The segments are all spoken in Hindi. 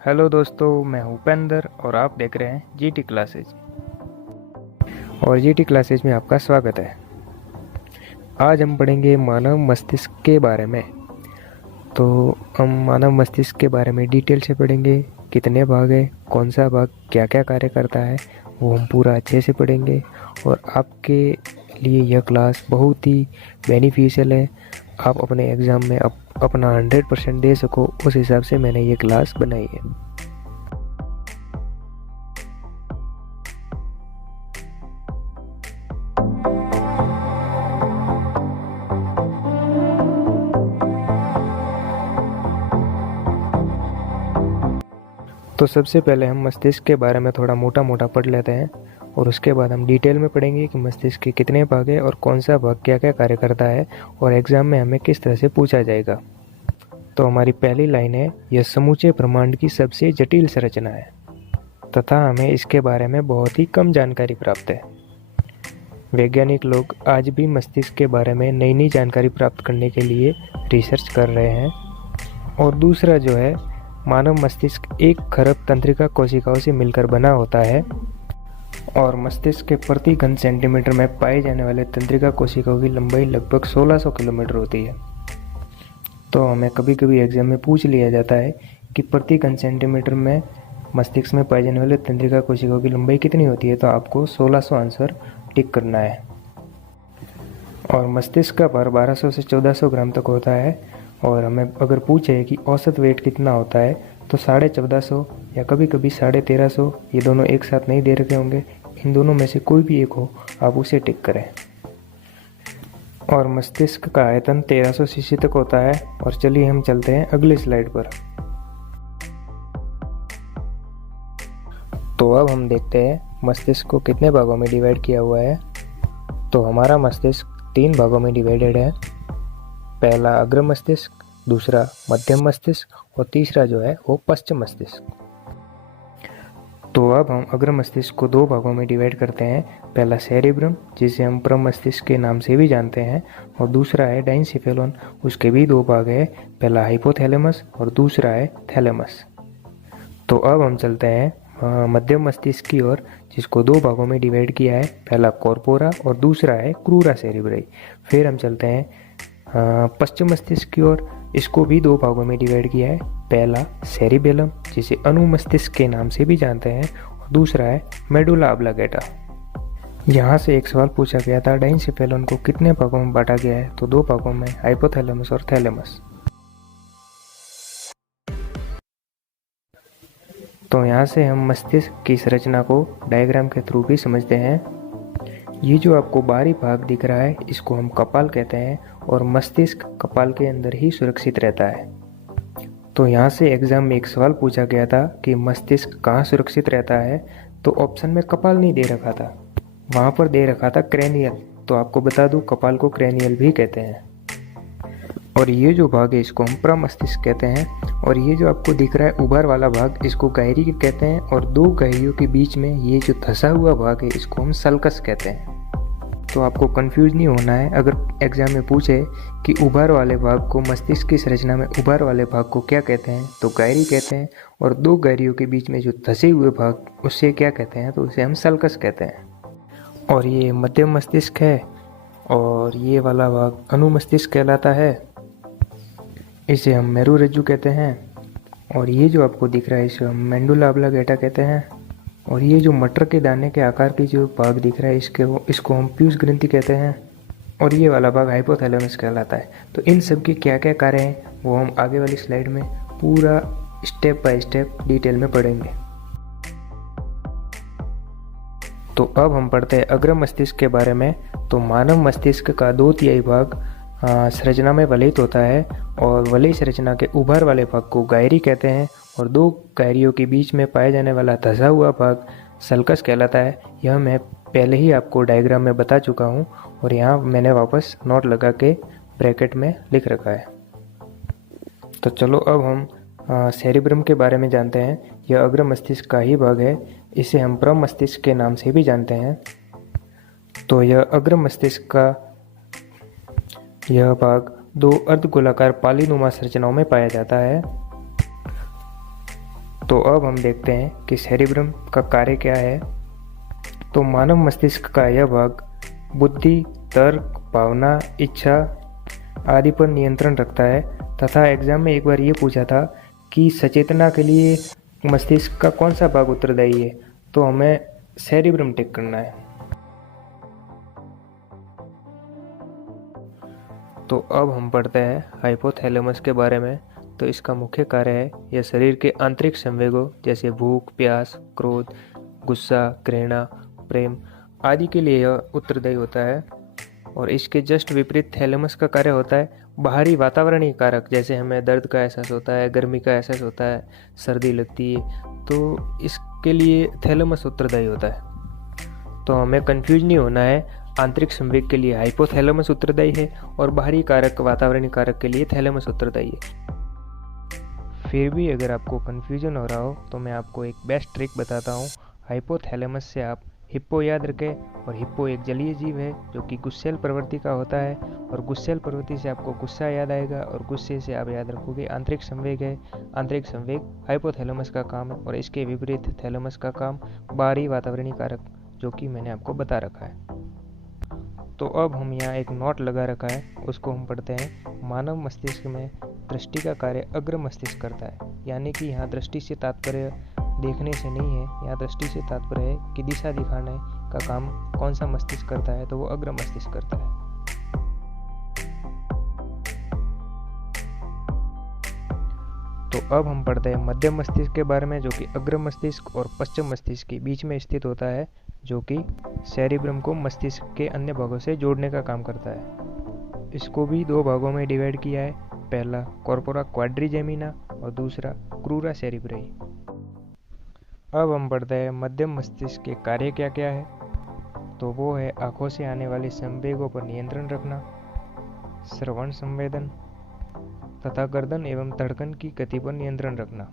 हेलो दोस्तों, मैं हूं उपेंद्र और आप देख रहे हैं जीटी क्लासेज। और जीटी क्लासेज में आपका स्वागत है। आज हम पढ़ेंगे मानव मस्तिष्क के बारे में। तो हम मानव मस्तिष्क के बारे में डिटेल से पढ़ेंगे। कितने भाग है, कौन सा भाग क्या क्या कार्य करता है, वो हम पूरा अच्छे से पढ़ेंगे। और आपके लिए यह क्लास बहुत ही बेनिफिशियल है। आप अपने एग्ज़ाम में अपना 100% दे सको, उस हिसाब से मैंने ये क्लास बनाई है। तो सबसे पहले हम मस्तिष्क के बारे में थोड़ा मोटा मोटा पढ़ लेते हैं और उसके बाद हम डिटेल में पढ़ेंगे कि मस्तिष्क के कितने भाग हैं और कौन सा भाग क्या क्या कार्य करता है और एग्ज़ाम में हमें किस तरह से पूछा जाएगा। तो हमारी पहली लाइन है, यह समूचे ब्रह्मांड की सबसे जटिल संरचना है तथा हमें इसके बारे में बहुत ही कम जानकारी प्राप्त है। वैज्ञानिक लोग आज भी मस्तिष्क के बारे में नई नई जानकारी प्राप्त करने के लिए रिसर्च कर रहे हैं। और दूसरा जो है, मानव मस्तिष्क 1 खरब तंत्रिका कोशिकाओं से मिलकर बना होता है और मस्तिष्क के प्रति घन सेंटीमीटर में पाए जाने वाले तंत्रिका कोशिकाओं की लंबाई लगभग 1600 किलोमीटर होती है। तो हमें कभी कभी एग्जाम में पूछ लिया जाता है कि प्रति घन सेंटीमीटर में मस्तिष्क में पाए जाने वाले तंत्रिका कोशिकाओं की लंबाई कितनी होती है, तो आपको 1600 आंसर टिक करना है। और मस्तिष्क का भार 1200 से 1400 ग्राम तक होता है। और हमें अगर पूछे कि औसत वेट कितना होता है, तो 1450 या कभी कभी 1350, ये दोनों एक साथ नहीं दे रखे होंगे, इन दोनों में से कोई भी एक हो, आप उसे टिक करें। और मस्तिष्क का आयतन 1300 सीसी तक होता है। और चलिए हम चलते हैं अगली स्लाइड पर। तो अब हम देखते हैं मस्तिष्क को कितने भागों में डिवाइड किया हुआ है। तो हमारा मस्तिष्क 3 भागों में डिवाइडेड है। पहला अग्र मस्तिष्क, दूसरा मध्यम मस्तिष्क और तीसरा जो है वो पश्चिम मस्तिष्क। तो अब हम अग्र मस्तिष्क को 2 भागों में डिवाइड करते हैं। पहला सेरिब्रम, जिसे हम प्रम मस्तिष्क के नाम से भी जानते हैं, और दूसरा है डाइनसेफेलोन, उसके भी 2 भाग है। पहला हाइपोथैलेमस और दूसरा है थैलेमस। तो अब हम चलते हैं मध्यम मस्तिष्क की ओर, जिसको 2 भागों में डिवाइड किया है। पहला कॉर्पोरा और दूसरा है क्रूरा सेरिब्रई। फिर हम चलते हैं पश्चिम मस्तिष्क की ओर, इसको भी 2 भागों में डिवाइड किया है। पहला सेरिबेलम, जिसे अनुमस्तिष्क के नाम से भी जानते हैं, और दूसरा है मेडुला ऑब्लांगेटा। यहाँ से एक सवाल पूछा गया था, डाइनसेफेलोन को कितने भागों में बांटा गया है, तो 2 भागों में, हाइपोथैलेमस और थैलेमस। तो यहाँ से हम मस्तिष्क की संरचना को डायग्राम के थ्रू भी समझते हैं। ये जो आपको बाहरी भाग दिख रहा है, इसको हम कपाल कहते हैं और मस्तिष्क कपाल के अंदर ही सुरक्षित रहता है। तो यहाँ से एग्जाम में एक सवाल पूछा गया था कि मस्तिष्क कहाँ सुरक्षित रहता है, तो ऑप्शन में कपाल नहीं दे रखा था, वहाँ पर दे रखा था क्रेनियल। तो आपको बता दूँ, कपाल को क्रेनियल भी कहते हैं। और ये जो भाग है इसको हम प्रमस्तिष्क कहते हैं। और ये जो आपको दिख रहा है उभर वाला भाग, इसको गहरी कहते हैं। और 2 गहरियों के बीच में ये जो धंसा हुआ भाग है, इसको हम सल्कस कहते हैं। तो आपको कंफ्यूज नहीं होना है। अगर एग्जाम में पूछे कि उभार वाले भाग को, मस्तिष्क की संरचना में उभार वाले भाग को क्या कहते हैं, तो गहरी कहते हैं। और 2 गहरियों के बीच में जो धंसे हुए भाग, उससे क्या कहते हैं, तो उसे हम सल्कस कहते हैं। और ये मध्यम मस्तिष्क है और ये वाला भाग अनुमस्तिष्क कहलाता है, इसे हम मेरुरज्जु कहते हैं। और ये जो आपको दिख रहा है, इसे हम मेडुला ऑब्लांगेटा कहते हैं। और ये जो मटर के दाने के आकार की जो भाग दिख रहा है, इसको हम पीयूष ग्रंथि कहते हैं। और ये वाला भाग हाइपोथैलेमस कहलाता है। तो इन सब के क्या क्या कार्य हैं, वो हम आगे वाली स्लाइड में पूरा स्टेप बाय स्टेप डिटेल में पढ़ेंगे। तो अब हम पढ़ते हैं अग्र मस्तिष्क के बारे में। तो मानव मस्तिष्क का 2/3 भाग संरचना में वलयित होता है। और वलय संरचना के उभर वाले भाग को गायरी कहते हैं। और 2 गायरियों के बीच में पाया जाने वाला धंसा हुआ भाग सल्कस कहलाता है। यह मैं पहले ही आपको डायग्राम में बता चुका हूँ और यहाँ मैंने वापस नोट लगा के ब्रैकेट में लिख रखा है। तो चलो अब हम सेरिब्रम के बारे में जानते हैं। यह अग्र मस्तिष्क का ही भाग है, इसे हम प्रम मस्तिष्क के नाम से भी जानते हैं। तो यह अग्र मस्तिष्क का यह भाग 2 अर्धगोलाकार पालीनुमा संरचनाओं में पाया जाता है। तो अब हम देखते हैं कि सेरिब्रम का कार्य क्या है। तो मानव मस्तिष्क का यह भाग बुद्धि, तर्क, भावना, इच्छा आदि पर नियंत्रण रखता है तथा एग्जाम में एक बार ये पूछा था कि सचेतना के लिए मस्तिष्क का कौन सा भाग उत्तरदायी है, तो हमें सेरिब्रम टिक करना है। तो अब हम पढ़ते हैं हाइपोथैलेमस के बारे में। तो इसका मुख्य कार्य है यह शरीर के आंतरिक संवेगों जैसे भूख, प्यास, क्रोध, गुस्सा, घृणा, प्रेम आदि के लिए यह उत्तरदायी होता है। और इसके जस्ट विपरीत थैलेमस का कार्य होता है बाहरी वातावरणीय कारक, जैसे हमें दर्द का एहसास होता है, गर्मी का एहसास होता है, सर्दी लगती है, तो इसके लिए थैलेमस उत्तरदायी होता है। तो हमें कंफ्यूज नहीं होना है, आंतरिक संवेग के लिए हाइपोथैलेमस उत्तरदायी है और बाहरी कारक, वातावरणीय कारक के लिए थैलेमस उत्तरदायी है। फिर भी अगर आपको कन्फ्यूजन हो रहा हो तो मैं आपको एक बेस्ट ट्रिक बताता हूँ। हाइपोथैलेमस से आप हिप्पो याद रखें, और हिप्पो एक जलीय जीव है जो कि गुस्सेल प्रवृत्ति का होता है, और गुस्सेल प्रवृत्ति से आपको गुस्सा याद आएगा, और गुस्से से आप याद रखोगे आंतरिक संवेग है। आंतरिक संवेग हाइपोथैलेमस का काम है, और इसके विपरीत थैलेमस का काम बाहरी वातावरणीय कारक, जो कि मैंने आपको बता रखा है। तो अब हम यहाँ एक नोट लगा रखा है, उसको हम पढ़ते हैं। मानव मस्तिष्क में दृष्टि का कार्य अग्र मस्तिष्क करता है, यानी कि यहाँ दृष्टि से तात्पर्य देखने से नहीं है, यहाँ दृष्टि से तात्पर्य है कि दिशा दिखाने का काम कौन सा मस्तिष्क करता है, तो वो अग्र मस्तिष्क करता है। तो अब हम पढ़ते हैं मध्य मस्तिष्क के बारे में, जो कि अग्र मस्तिष्क और पश्चिम मस्तिष्क के बीच में स्थित होता है, जो कि सेरिब्रम को मस्तिष्क के अन्य भागों से जोड़ने का काम करता है। इसको भी दो भागों में डिवाइड किया है, पहला कॉर्पोरा क्वाड्रिजेमिना और दूसरा क्रूरा सेरिब्रई। अब हम पढ़ते हैं मध्यम मस्तिष्क के कार्य क्या क्या है। तो वो है आंखों से आने वाले संवेगों पर नियंत्रण रखना, श्रवण संवेदन तथा गर्दन एवं धड़कन की गति पर नियंत्रण रखना।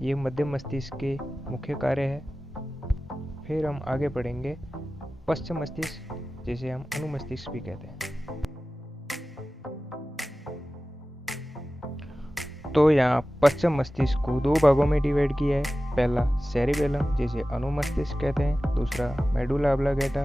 ये मध्यम मस्तिष्क के मुख्य कार्य है। फिर हम आगे पढ़ेंगे पश्चिम मस्तिष्क, जिसे हम अनुमस्तिष्क भी कहते हैं। तो यहाँ पश्चिम मस्तिष्क को दो भागों में डिवाइड किया है, पहला सेरिबेलम, जिसे अनुमस्तिष्क कहते हैं, दूसरा मेडुला ऑब्लांगेटा।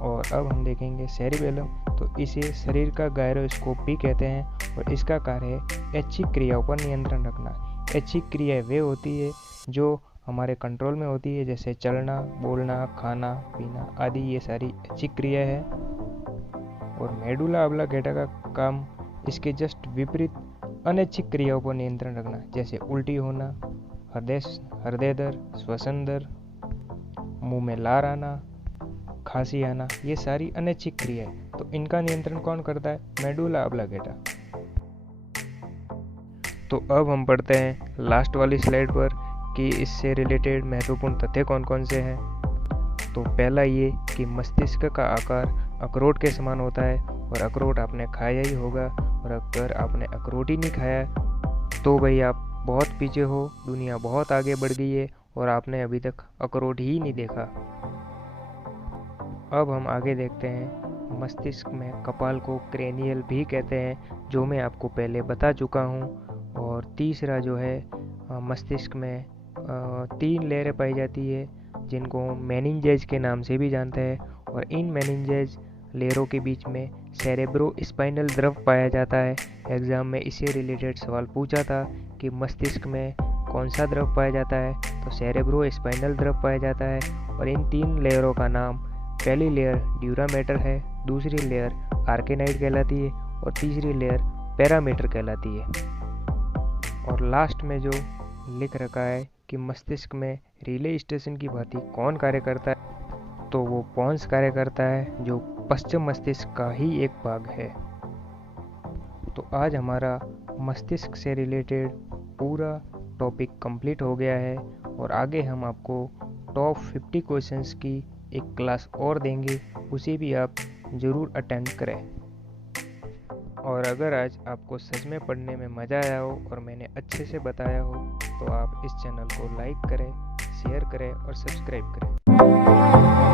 और अब हम देखेंगे सेरिबेलम, तो इसे शरीर का गायरोस्कोप भी कहते हैं, और इसका कार्य है ऐच्छिक क्रियाओं पर नियंत्रण रखना। ऐच्छिक क्रियाएं वे होती है जो हमारे कंट्रोल में होती है, जैसे चलना, बोलना, खाना, पीना आदि, ये सारी ऐच्छिक क्रिया है। और मेडुला ऑब्लांगेटा का काम इसके जस्ट विपरीत अनैच्छिक क्रियाओं पर नियंत्रण रखना, जैसे उल्टी होना, हृदय दर, श्वसन दर, मुंह में लार आना, खांसी आना, ये सारी अनैच्छिक क्रिया है। तो इनका नियंत्रण कौन करता है? Medulla oblongata. तो अब हम पढ़ते हैं लास्ट वाली स्लाइड पर कि इससे रिलेटेड महत्वपूर्ण तथ्य कौन कौन से हैं। तो पहला ये कि मस्तिष्क का आकार अखरोट के समान होता है, और अखरोट आपने खाया ही होगा, और अगर आपने अखरोट ही नहीं खाया तो भाई आप बहुत पीछे हो, दुनिया बहुत आगे बढ़ गई है और आपने अभी तक अखरोट ही नहीं देखा। अब हम आगे देखते हैं मस्तिष्क में कपाल को क्रेनियल भी कहते हैं, जो मैं आपको पहले बता चुका हूँ। और तीसरा जो है मस्तिष्क में 3 लेयरें पाई जाती है, जिनको मेनिंजेज के नाम से भी जानते हैं, और इन मेनिंजेज लेयरों के बीच में सेरेब्रो स्पाइनल द्रव पाया जाता है। एग्जाम में इससे रिलेटेड सवाल पूछा था कि मस्तिष्क में कौन सा द्रव पाया जाता है, तो सेरेब्रो स्पाइनल द्रव पाया जाता है। और इन 3 लेयरों का नाम, पहली लेयर ड्यूरा मैटर है, दूसरी लेयर आर्केनाइड कहलाती है, और तीसरी लेयर पैरामीटर कहलाती है। और लास्ट में जो लिख रखा है कि मस्तिष्क में रिले स्टेशन की भांति कौन कार्य करता है, तो वो पोन्स कार्य करता है, जो पश्चिम मस्तिष्क का ही एक भाग है। तो आज हमारा मस्तिष्क से रिलेटेड पूरा टॉपिक कंप्लीट हो गया है, और आगे हम आपको टॉप 50 क्वेश्चंस की एक क्लास और देंगे, उसे भी आप ज़रूर अटेंड करें। और अगर आज आपको सच में पढ़ने में मज़ा आया हो और मैंने अच्छे से बताया हो, तो आप इस चैनल को लाइक करें, शेयर करें और सब्सक्राइब करें।